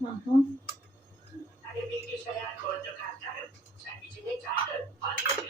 Hı hı. Hani bilgisayar koydu kartlarım. Sen içinde çaldın. Hadi.